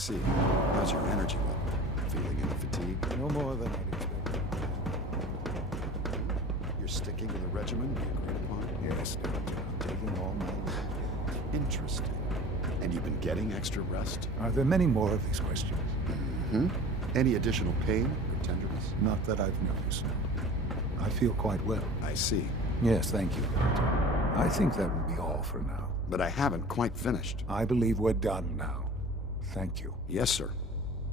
see. How's your energy level? Feeling any fatigue? No more than I'd expected. You're sticking to the regimen we agreed upon? Yes, Doctor. I'm taking all my leave. Interesting. And you've been getting extra rest? Are there many more of these questions? Mm-hmm. Any additional pain or tenderness? Not that I've noticed, no. I feel quite well. I see. Yes, thank you, Doctor. I think that will be all for now. But I haven't quite finished. I believe we're done now. Thank you. Yes, sir.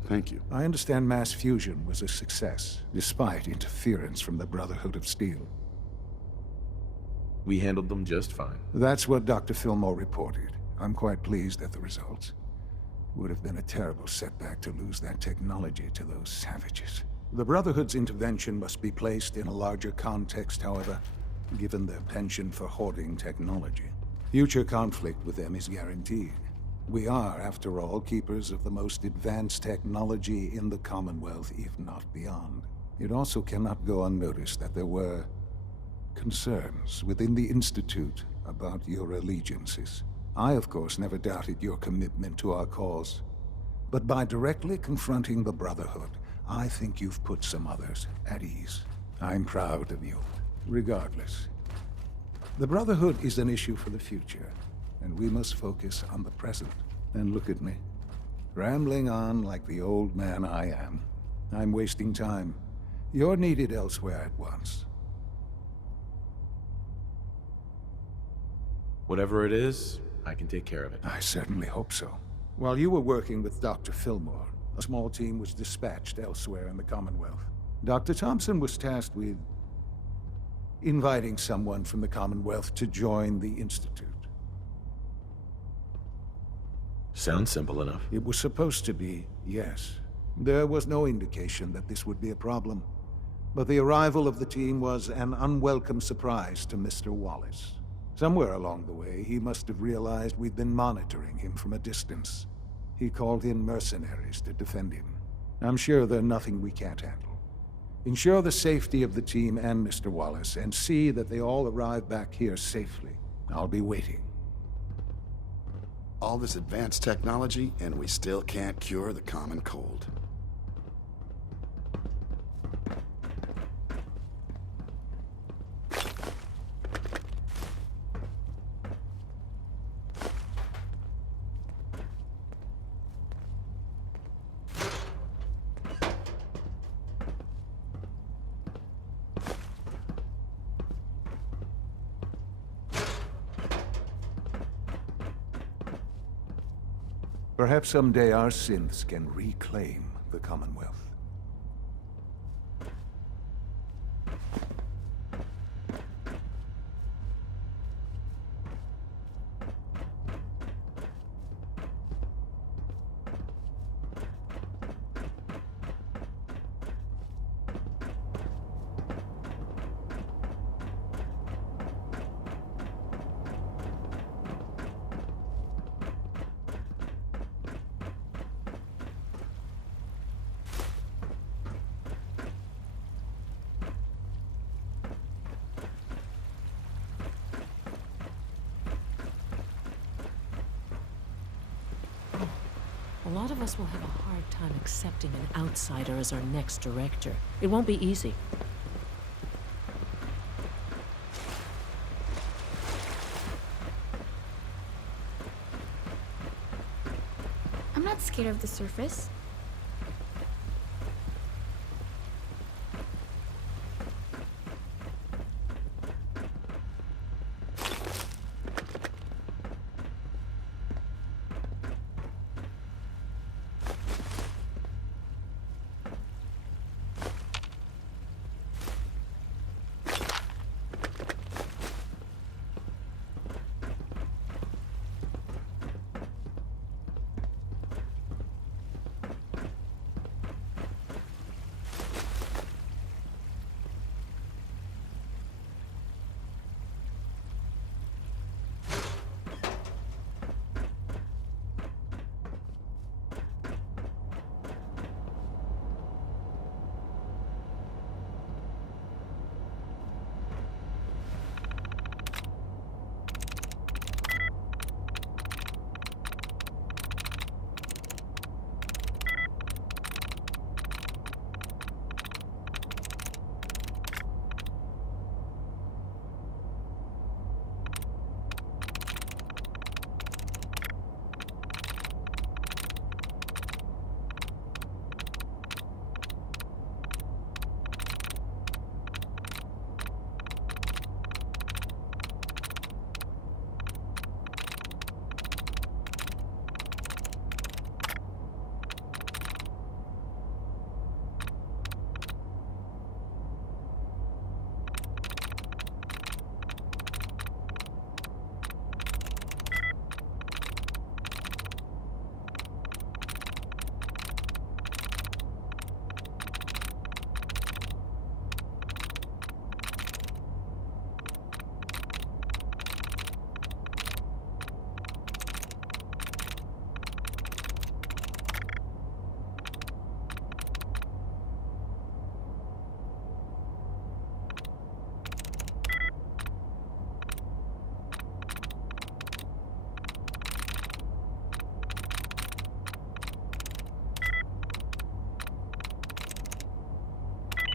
Thank you. I understand mass fusion was a success, despite interference from the Brotherhood of Steel. We handled them just fine. That's what Dr. Fillmore reported. I'm quite pleased at the results. It would have been a terrible setback to lose that technology to those savages. The Brotherhood's intervention must be placed in a larger context, however, given their penchant for hoarding technology. Future conflict with them is guaranteed. We are, after all, keepers of the most advanced technology in the Commonwealth, if not beyond. It also cannot go unnoticed that there were concerns within the Institute about your allegiances. I, of course, never doubted your commitment to our cause. But by directly confronting the Brotherhood, I think you've put some others at ease. I'm proud of you, regardless. The Brotherhood is an issue for the future, and we must focus on the present. And look at me, rambling on like the old man I am. I'm wasting time. You're needed elsewhere at once. Whatever it is, I can take care of it. I certainly hope so. While you were working with Dr. Fillmore, a small team was dispatched elsewhere in the Commonwealth. Dr. Thompson was tasked with inviting someone from the Commonwealth to join the Institute. Sounds simple enough. It was supposed to be, yes. There was no indication that this would be a problem. But the arrival of the team was an unwelcome surprise to Mr. Wallace. Somewhere along the way, he must have realized we'd been monitoring him from a distance. He called in mercenaries to defend him. I'm sure there's nothing we can't handle. Ensure the safety of the team and Mr. Wallace, and see that they all arrive back here safely. I'll be waiting. All this advanced technology, and we still can't cure the common cold. Perhaps someday our synths can reclaim the Commonwealth. A lot of us will have a hard time accepting an outsider as our next director. It won't be easy. I'm not scared of the surface.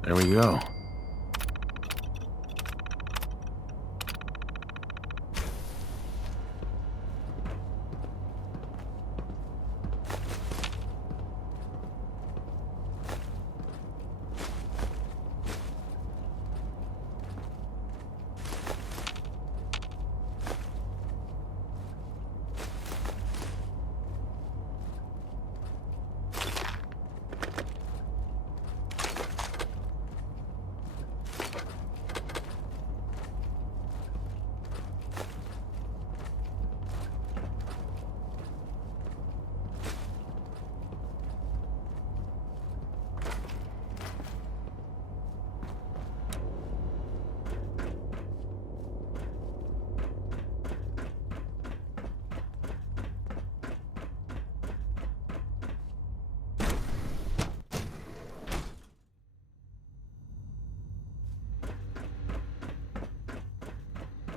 There we go.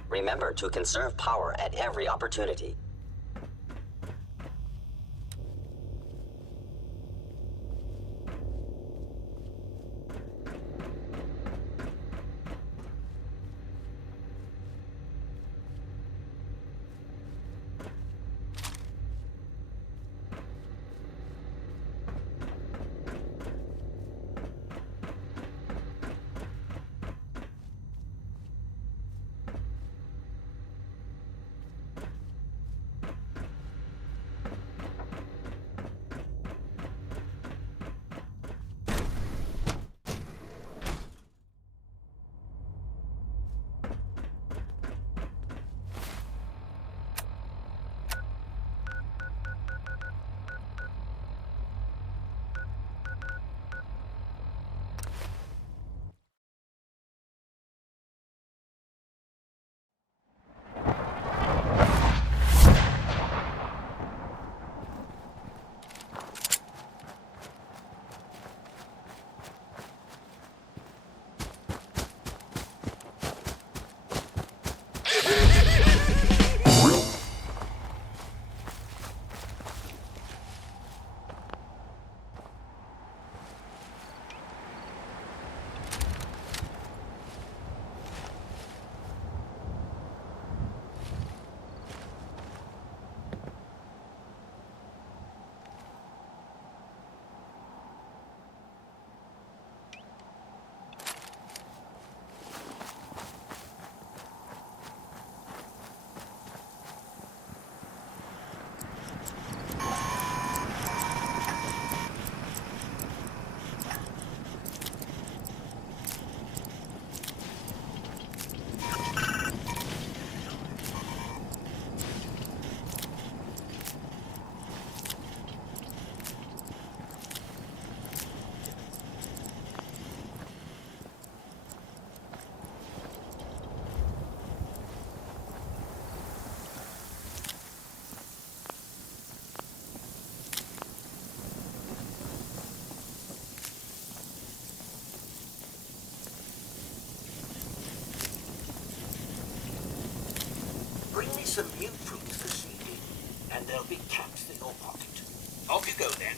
Remember to conserve power at every opportunity. Bring me some new fruits this evening, and there'll be caps in your pocket. Off you go, then.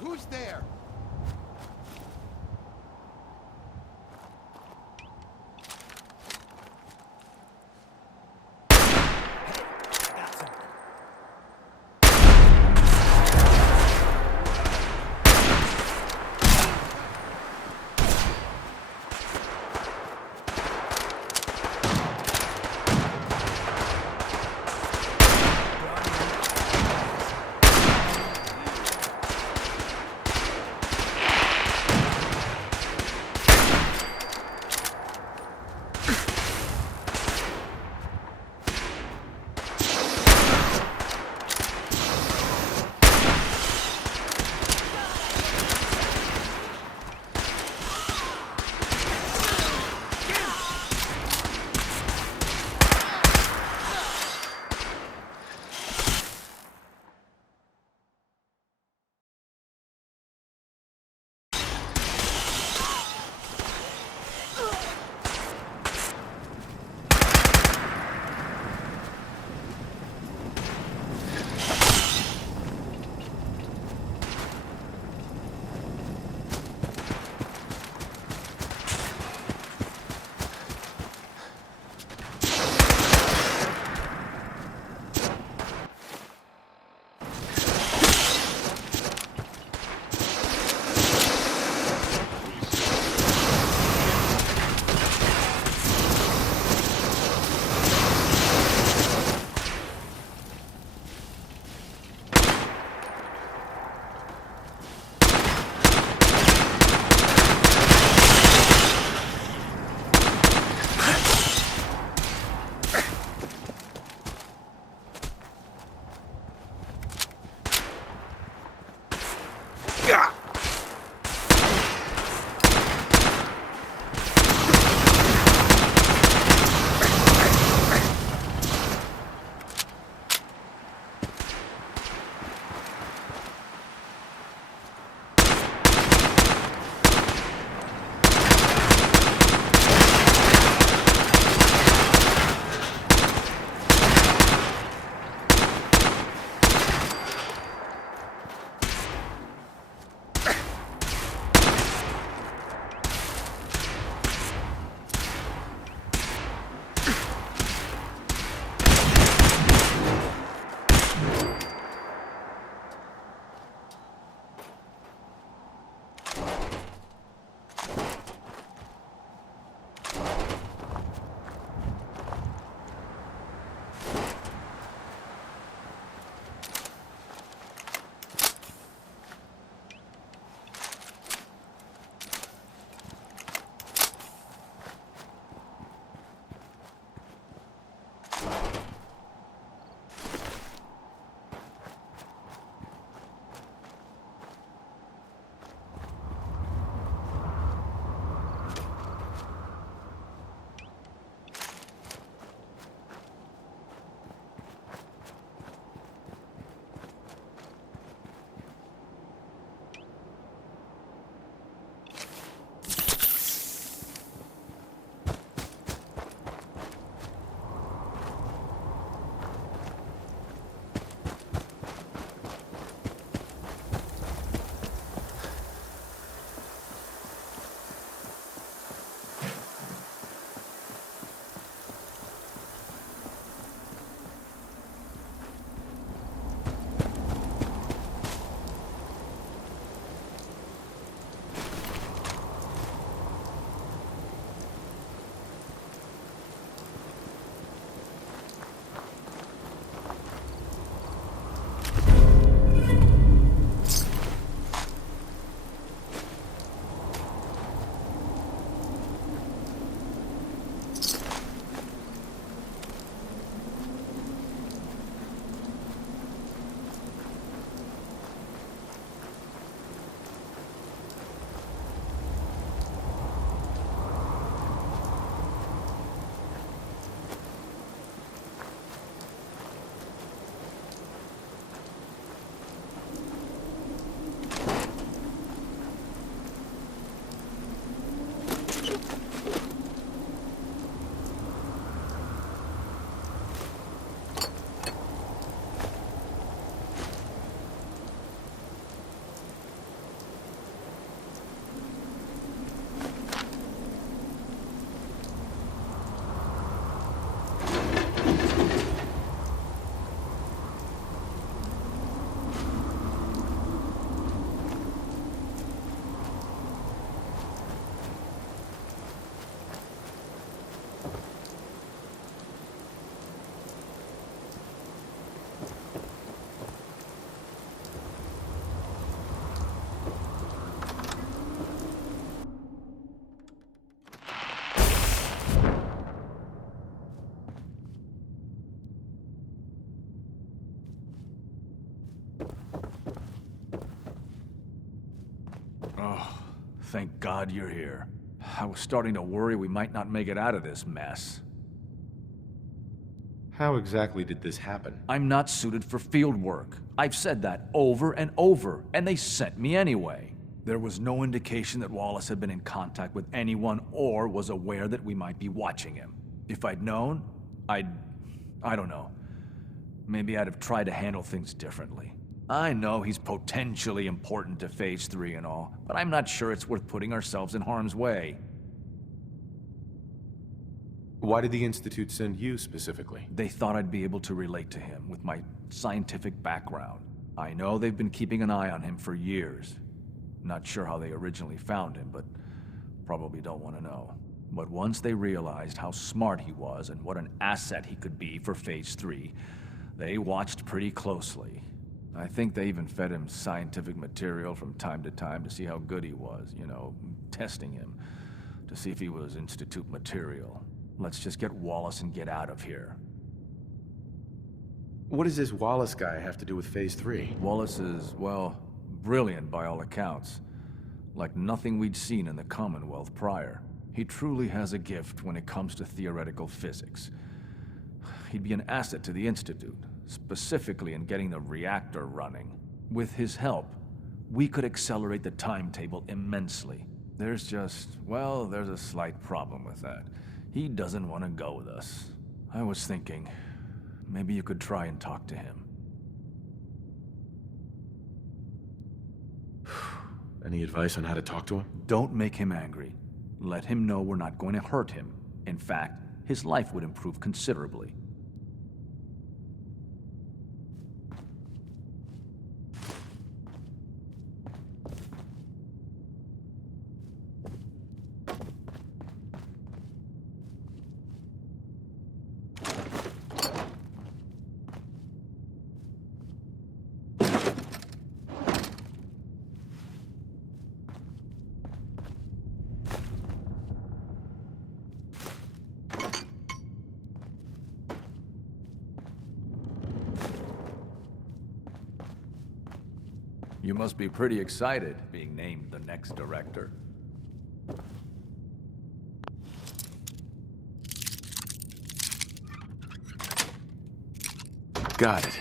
Who's there? Thank God you're here. I was starting to worry we might not make it out of this mess. How exactly did this happen? I'm not suited for field work. I've said that over and over, and they sent me anyway. There was no indication that Wallace had been in contact with anyone or was aware that we might be watching him. If I'd known, I don't know. Maybe I'd have tried to handle things differently. I know he's potentially important to Phase 3 and all, but I'm not sure it's worth putting ourselves in harm's way. Why did the Institute send you specifically? They thought I'd be able to relate to him with my scientific background. I know they've been keeping an eye on him for years. Not sure how they originally found him, but probably don't want to know. But once they realized how smart he was and what an asset he could be for Phase 3, they watched pretty closely. I think they even fed him scientific material from time to time to see how good he was, you know, testing him, to see if he was Institute material. Let's just get Wallace and get out of here. What does this Wallace guy have to do with Phase 3? Wallace is, well, brilliant by all accounts. Like nothing we'd seen in the Commonwealth prior. He truly has a gift when it comes to theoretical physics. He'd be an asset to the Institute, specifically in getting the reactor running. With his help, we could accelerate the timetable immensely. There's just, well, there's a slight problem with that. He doesn't want to go with us. I was thinking, maybe you could try and talk to him. Any advice on how to talk to him? Don't make him angry. Let him know we're not going to hurt him. In fact, his life would improve considerably. You must be pretty excited being named the next director. Got it.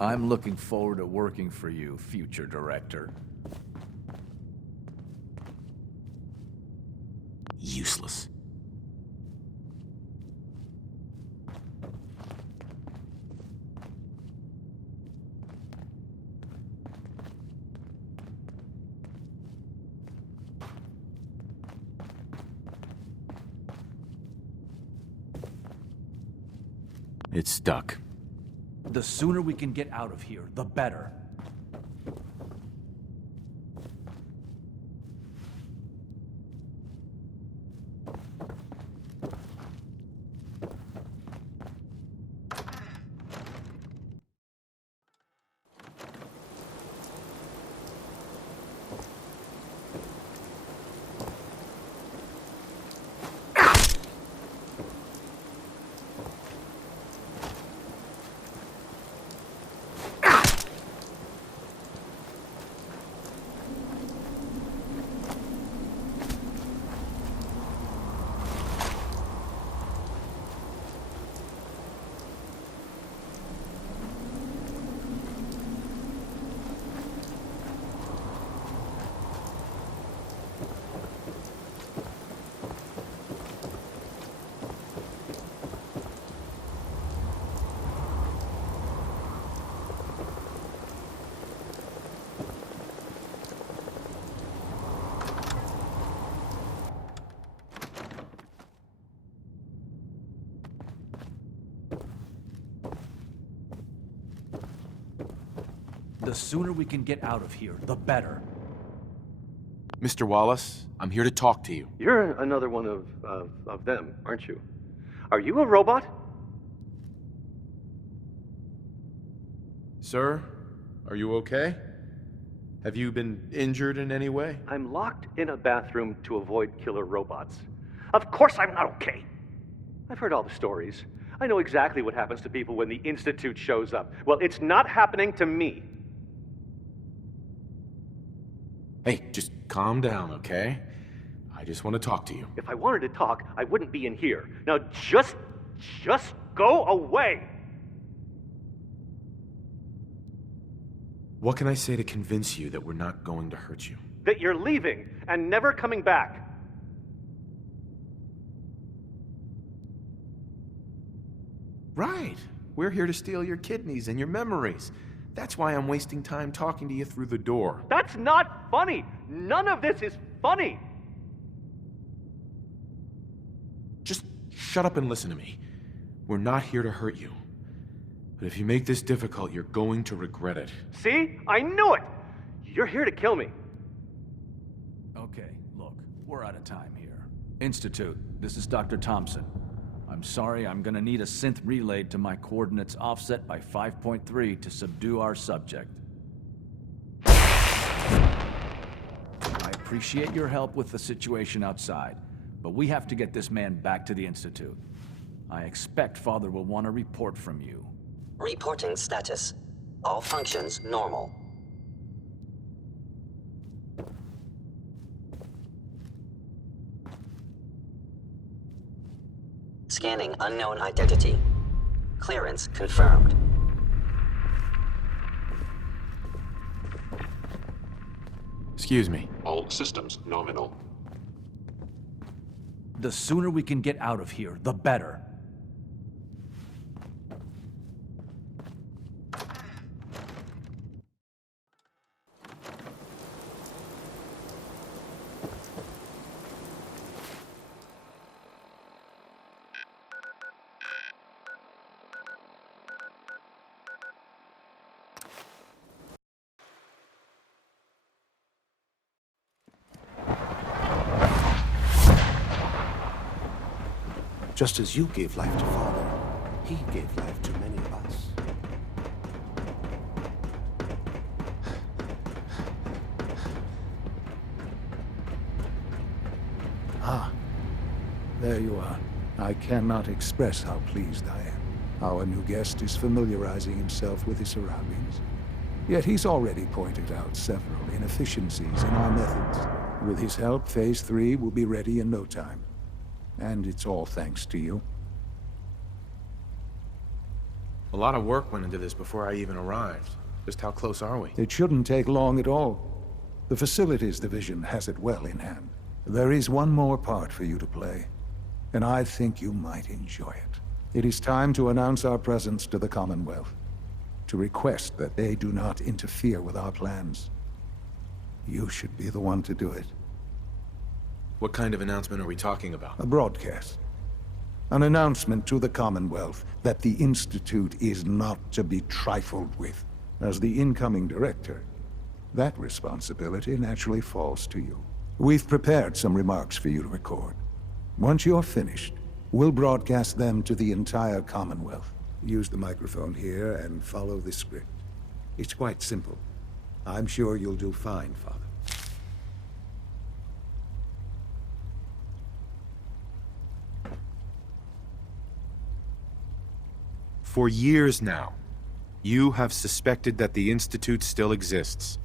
I'm looking forward to working for you, future director. Useless. It's stuck. The sooner we can get out of here, the better. The sooner we can get out of here, the better. Mr. Wallace, I'm here to talk to you. You're another one of them, aren't you? Are you a robot? Sir, are you okay? Have you been injured in any way? I'm locked in a bathroom to avoid killer robots. Of course I'm not okay. I've heard all the stories. I know exactly what happens to people when the Institute shows up. Well, it's not happening to me. Hey, just calm down, okay? I just want to talk to you. If I wanted to talk, I wouldn't be in here. Now just go away! What can I say to convince you that we're not going to hurt you? That you're leaving and never coming back. Right. We're here to steal your kidneys and your memories. That's why I'm wasting time talking to you through the door. That's not funny! None of this is funny! Just shut up and listen to me. We're not here to hurt you. But if you make this difficult, you're going to regret it. See? I knew it! You're here to kill me. Okay, look, we're out of time here. Institute, this is Dr. Thompson. I'm sorry, I'm gonna need a synth relayed to my coordinates offset by 5.3 to subdue our subject. I appreciate your help with the situation outside, but we have to get this man back to the Institute. I expect Father will want a report from you. Reporting status. All functions normal. Scanning unknown identity. Clearance confirmed. Excuse me. All systems nominal. The sooner we can get out of here, the better. Just as you gave life to Father, he gave life to many of us. Ah, there you are. I cannot express how pleased I am. Our new guest is familiarizing himself with his surroundings. Yet he's already pointed out several inefficiencies in our methods. With his help, Phase 3 will be ready in no time. And it's all thanks to you. A lot of work went into this before I even arrived. Just how close are we? It shouldn't take long at all. The Facilities Division has it well in hand. There is one more part for you to play, and I think you might enjoy it. It is time to announce our presence to the Commonwealth, to request that they do not interfere with our plans. You should be the one to do it. What kind of announcement are we talking about? A broadcast. An announcement to the Commonwealth that the Institute is not to be trifled with. As the incoming director, that responsibility naturally falls to you. We've prepared some remarks for you to record. Once you're finished, we'll broadcast them to the entire Commonwealth. Use the microphone here and follow the script. It's quite simple. I'm sure you'll do fine, Father. For years now, you have suspected that the Institute still exists.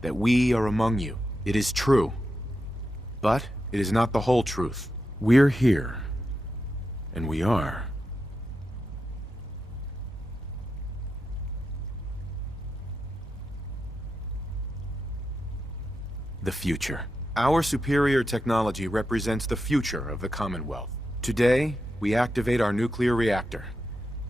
That we are among you. It is true. But it is not the whole truth. We're here. And we are. The future. Our superior technology represents the future of the Commonwealth. Today, we activate our nuclear reactor,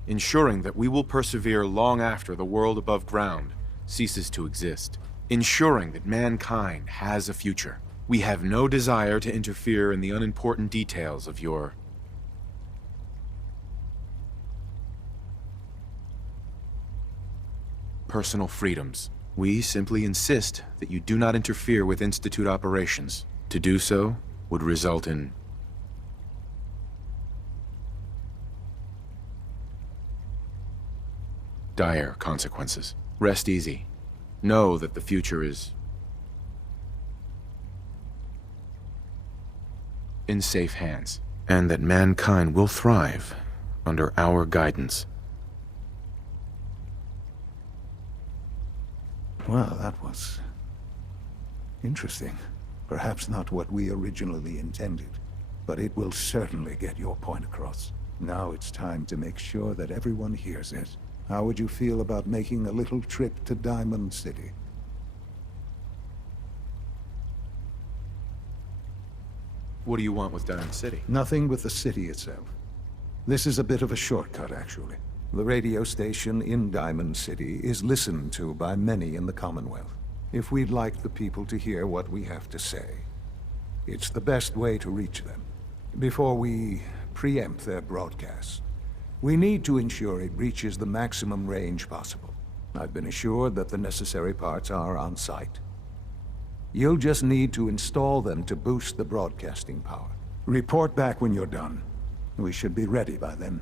ensuring that we will persevere long after the world above ground ceases to exist. Ensuring that mankind has a future. We have no desire to interfere in the unimportant details of your... personal freedoms. We simply insist that you do not interfere with Institute operations. To do so would result in dire consequences. Rest easy. Know that the future is in safe hands, and that mankind will thrive under our guidance. Well, that was interesting. Perhaps not what we originally intended, but it will certainly get your point across. Now it's time to make sure that everyone hears it. How would you feel about making a little trip to Diamond City? What do you want with Diamond City? Nothing with the city itself. This is a bit of a shortcut, actually. The radio station in Diamond City is listened to by many in the Commonwealth. If we'd like the people to hear what we have to say, it's the best way to reach them. Before we preempt their broadcasts, we need to ensure it reaches the maximum range possible. I've been assured that the necessary parts are on site. You'll just need to install them to boost the broadcasting power. Report back when you're done. We should be ready by then.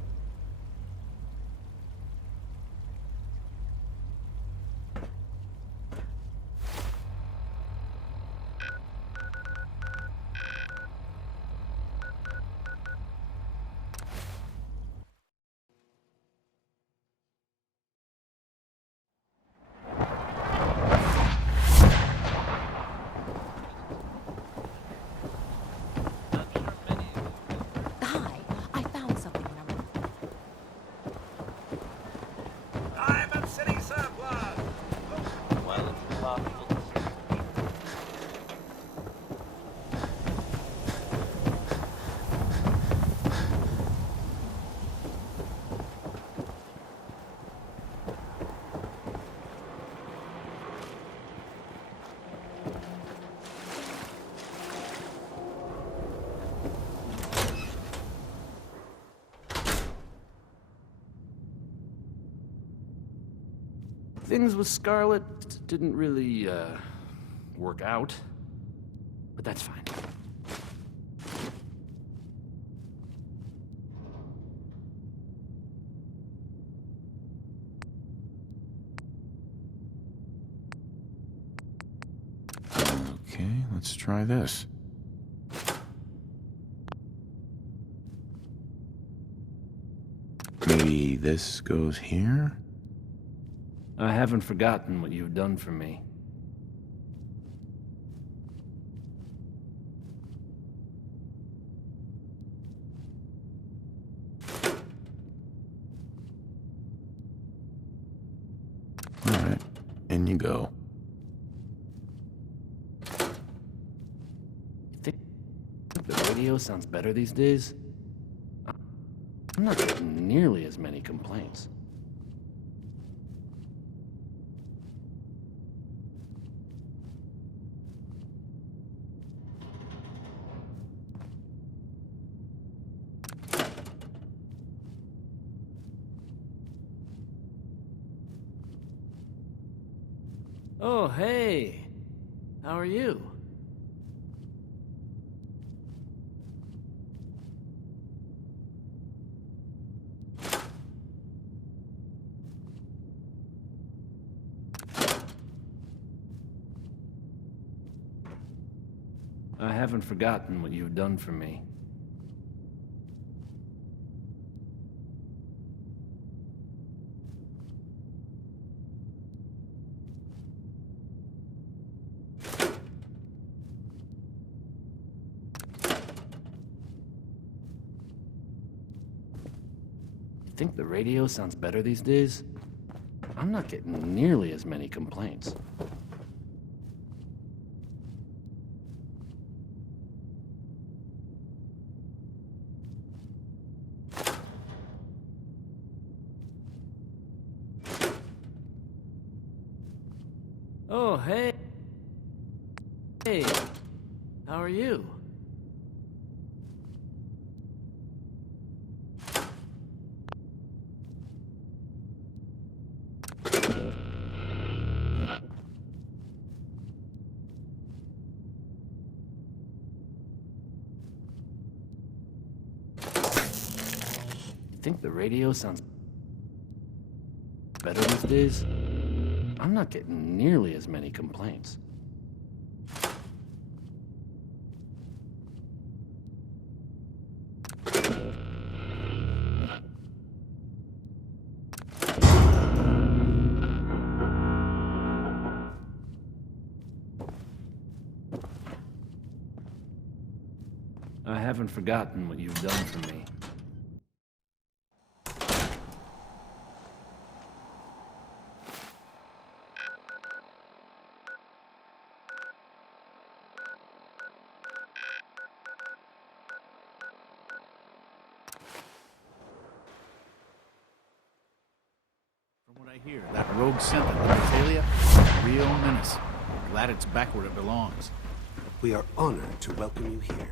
Things with Scarlet didn't really, work out. But that's fine. Okay, let's try this. Maybe this goes here? I haven't forgotten what you've done for me. All right, in you go. You think the radio sounds better these days? I'm not getting nearly as many complaints. Oh, hey. How are you? I haven't forgotten what you've done for me. Think the radio sounds better these days? I'm not getting nearly as many complaints. Oh, hey. Hey. How are you? think the radio sounds better these days? I'm not getting nearly as many complaints. I haven't forgotten what you've done for me. From what I hear, that rogue center, the Athalia, is a real menace. Glad it's back where it belongs. We are honored to welcome you here.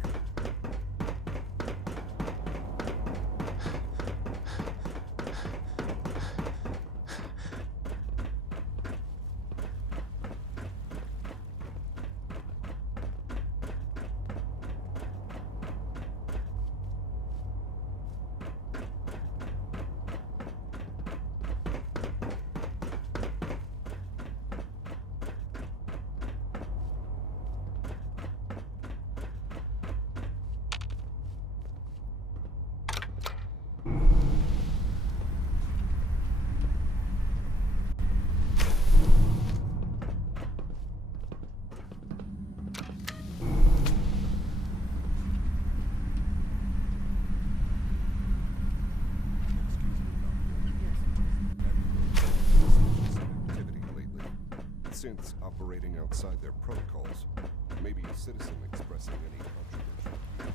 Synths operating outside their protocols. Maybe a citizen expressing any controversial views.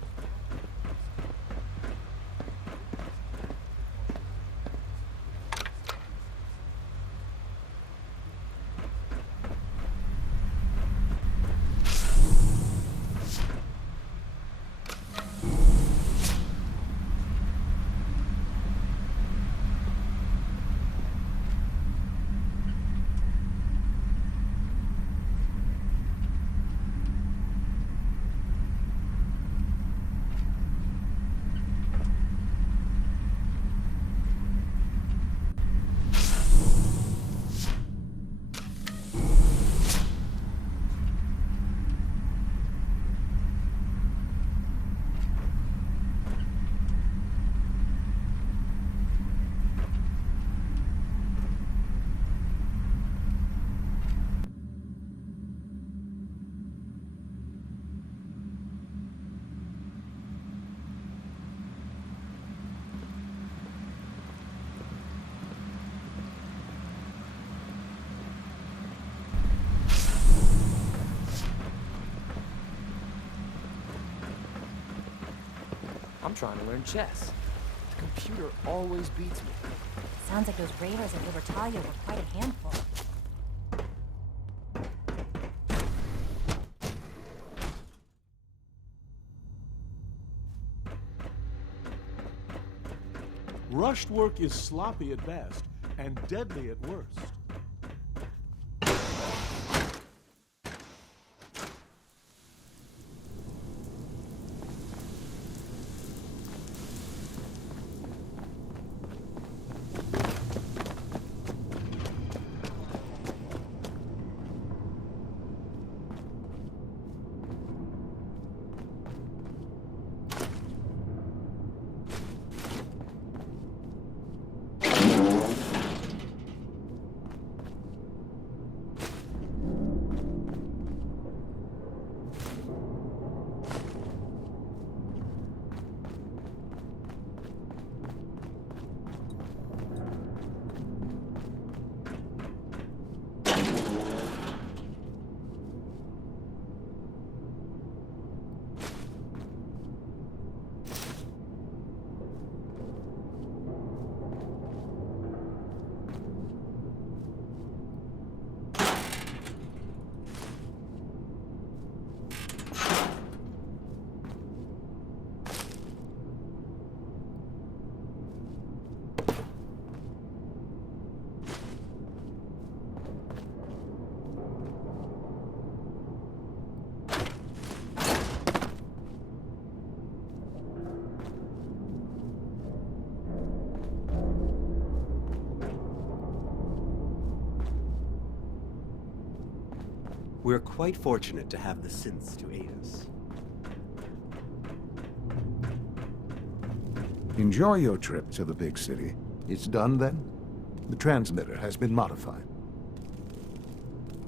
I'm trying to learn chess. The computer always beats me. Sounds like those raiders at Libertalia were quite a handful. Rushed work is sloppy at best and deadly at worst. We're quite fortunate to have the synths to aid us. Enjoy your trip to the big city. It's done then? The transmitter has been modified.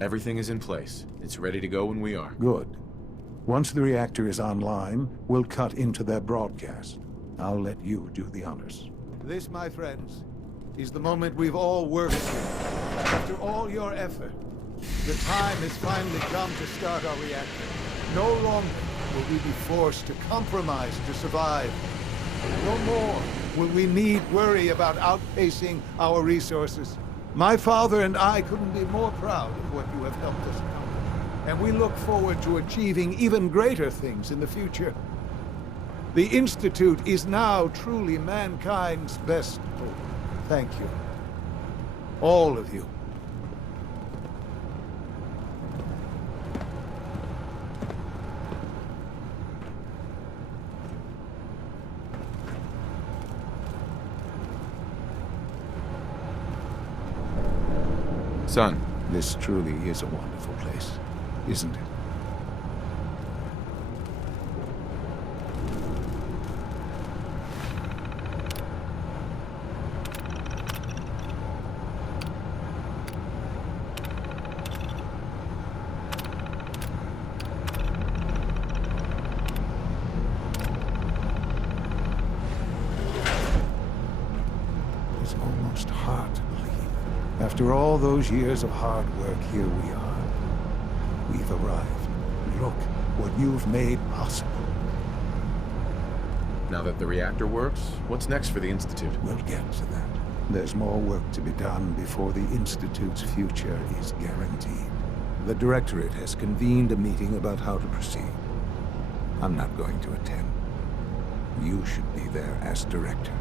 Everything is in place. It's ready to go when we are. Good. Once the reactor is online, we'll cut into their broadcast. I'll let you do the honors. This, my friends, is the moment we've all worked for. After all your effort, the time has finally come to start our reactor. No longer will we be forced to compromise to survive. No more will we need worry about outpacing our resources. My father and I couldn't be more proud of what you have helped us accomplish, and we look forward to achieving even greater things in the future. The Institute is now truly mankind's best hope. Thank you. All of you. Son. This truly is a wonderful place, isn't it? It's almost hard to believe. After all those years of hard work, here we are. We've arrived. Look what you've made possible. Now that the reactor works, what's next for the Institute? We'll get to that. There's more work to be done before the Institute's future is guaranteed. The Directorate has convened a meeting about how to proceed. I'm not going to attend. You should be there as Director.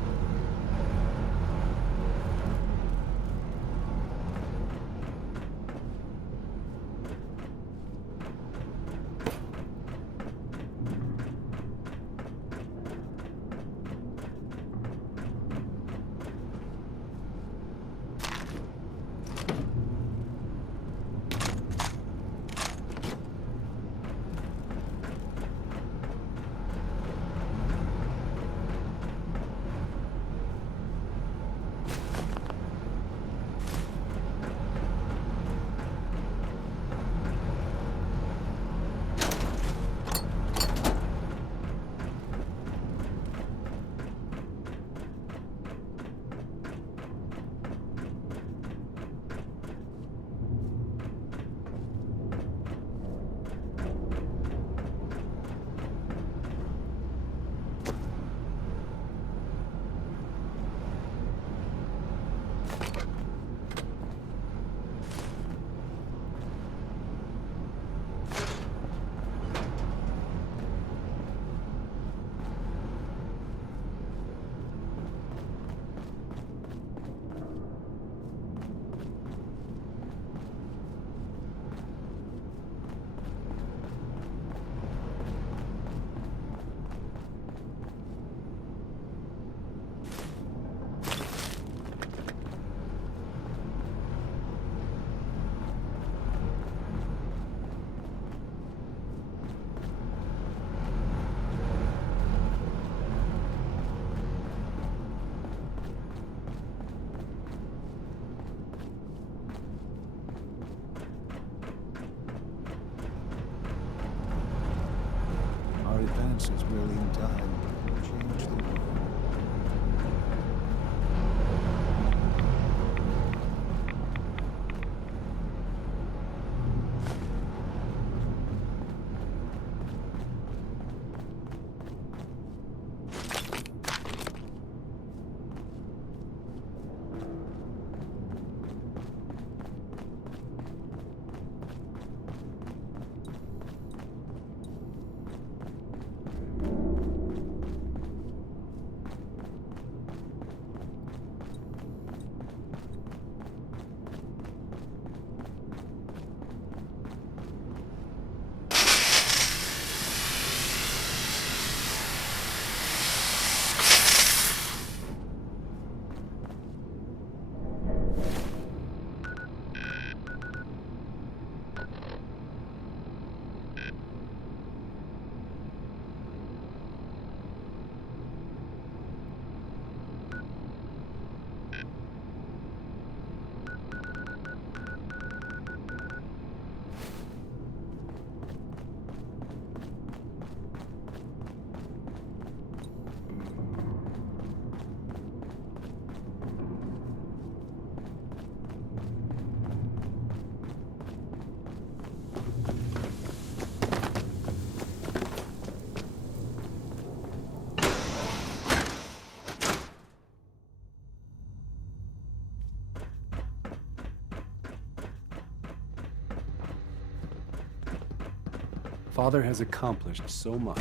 Father has accomplished so much.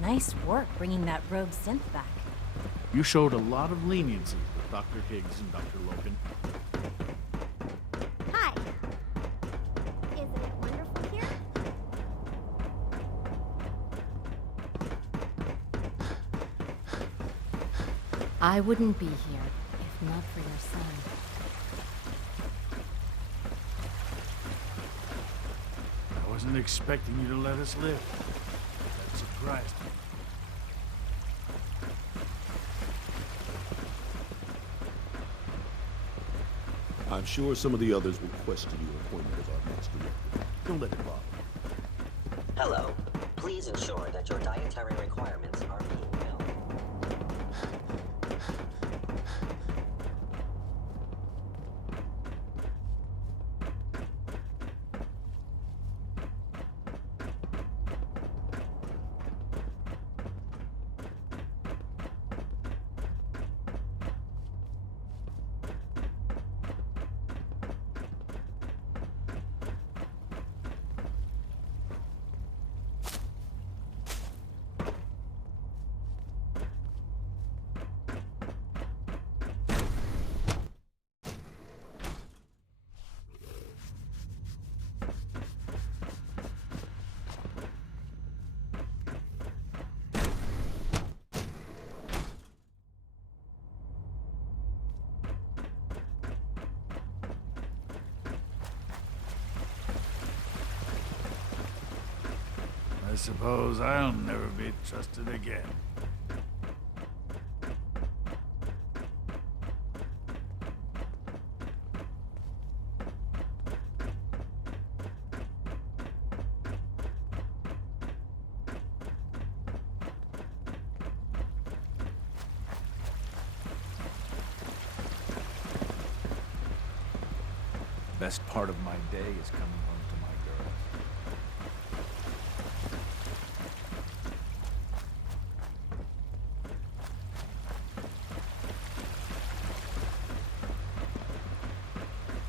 Nice work bringing that rogue synth back. You showed a lot of leniency with Dr. Higgs and Dr. Logan. Hi. Isn't it wonderful here? I wouldn't be here if not for your son. I wasn't expecting you to let us live. That surprised me. I'm sure some of the others will question your appointment as our next director. Don't let it bother. Hello. Please ensure that your dietary requirements are being met. I suppose I'll never be trusted again. Best part of my day is coming home to my girls.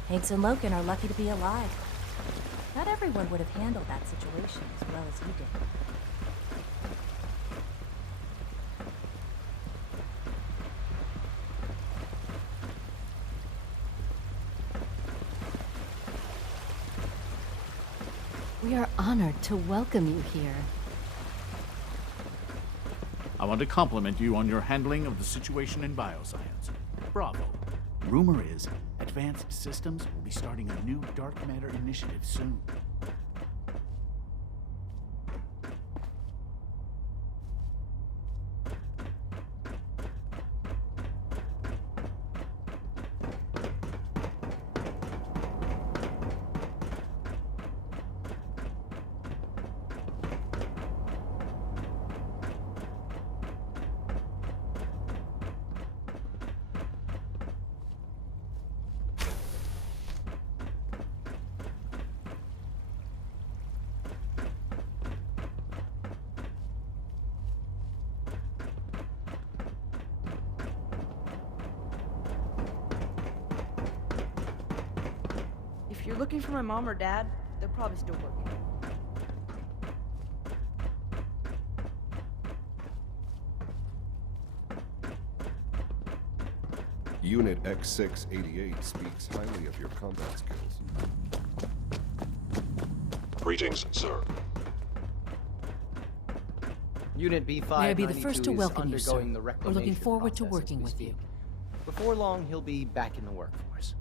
Higgs and Logan are lucky to be alive. Not everyone would have handled that situation as well as you did. We are honored to welcome you here. I want to compliment you on your handling of the situation in bioscience. Bravo. Rumor is, Advanced Systems will be starting a new dark matter initiative soon. If you're looking for my mom or dad, they're probably still working. Unit X688 speaks highly of your combat skills. Greetings, sir. Unit B5 May I be the first to welcome you, sir. undergoing the We're looking reclamation forward to process as working we with speak. you. Before long, he'll be back in the workforce.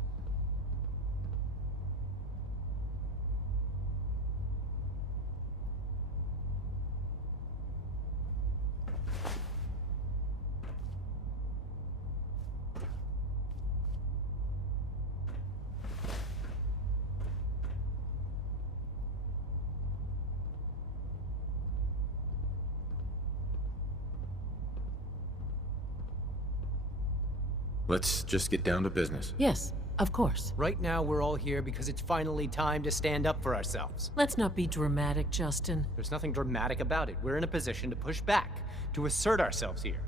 Let's just get down to business. Yes, Of course. Right now, we're all here because it's finally time to stand up for ourselves. Let's not be dramatic, Justin. There's nothing dramatic about it. We're in a position to push back, to assert ourselves here.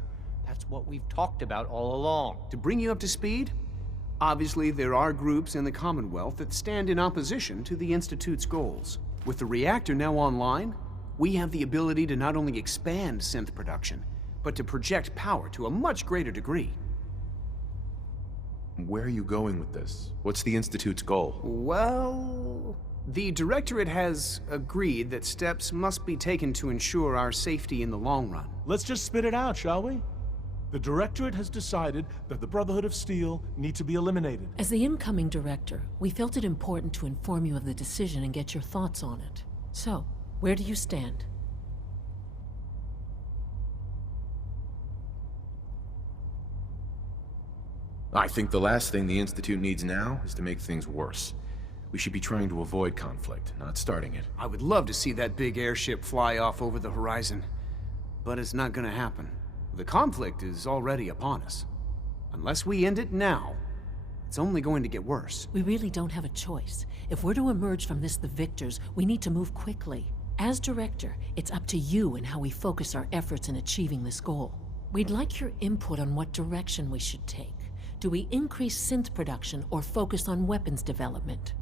That's what we've talked about all along. To bring you up to speed, obviously there are groups in the Commonwealth that stand in opposition to the Institute's goals. With the reactor now online, we have the ability to not only expand synth production, but to project power to a much greater degree. Where are you going with this? What's the Institute's goal? Well, the Directorate has agreed that steps must be taken to ensure our safety in the long run. Let's just spit it out, shall we? The Directorate has decided that the Brotherhood of Steel need to be eliminated. As the incoming director, we felt it important to inform you of the decision and get your thoughts on it. So, where do you stand? I think the last thing the Institute needs now is to make things worse. We should be trying to avoid conflict, not starting it. I would love to see that big airship fly off over the horizon, but it's not gonna happen. The conflict is already upon us. Unless we end it now, it's only going to get worse. We really don't have a choice. If we're to emerge from this the victors, we need to move quickly. As director, it's up to you and how we focus our efforts in achieving this goal. We'd like your input on what direction we should take. Do we increase synth production or focus on weapons development?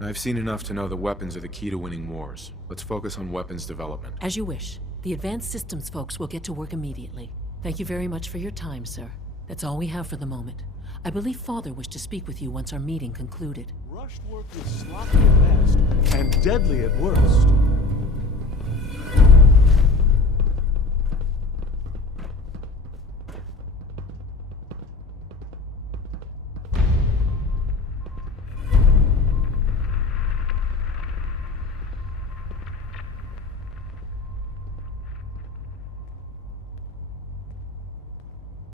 I've seen enough to know that weapons are the key to winning wars. Let's focus on weapons development. As you wish. The advanced systems folks will get to work immediately. Thank you very much for your time, sir. That's all we have for the moment. I believe Father wished to speak with you once our meeting concluded. Rushed work is sloppy at best and deadly at worst.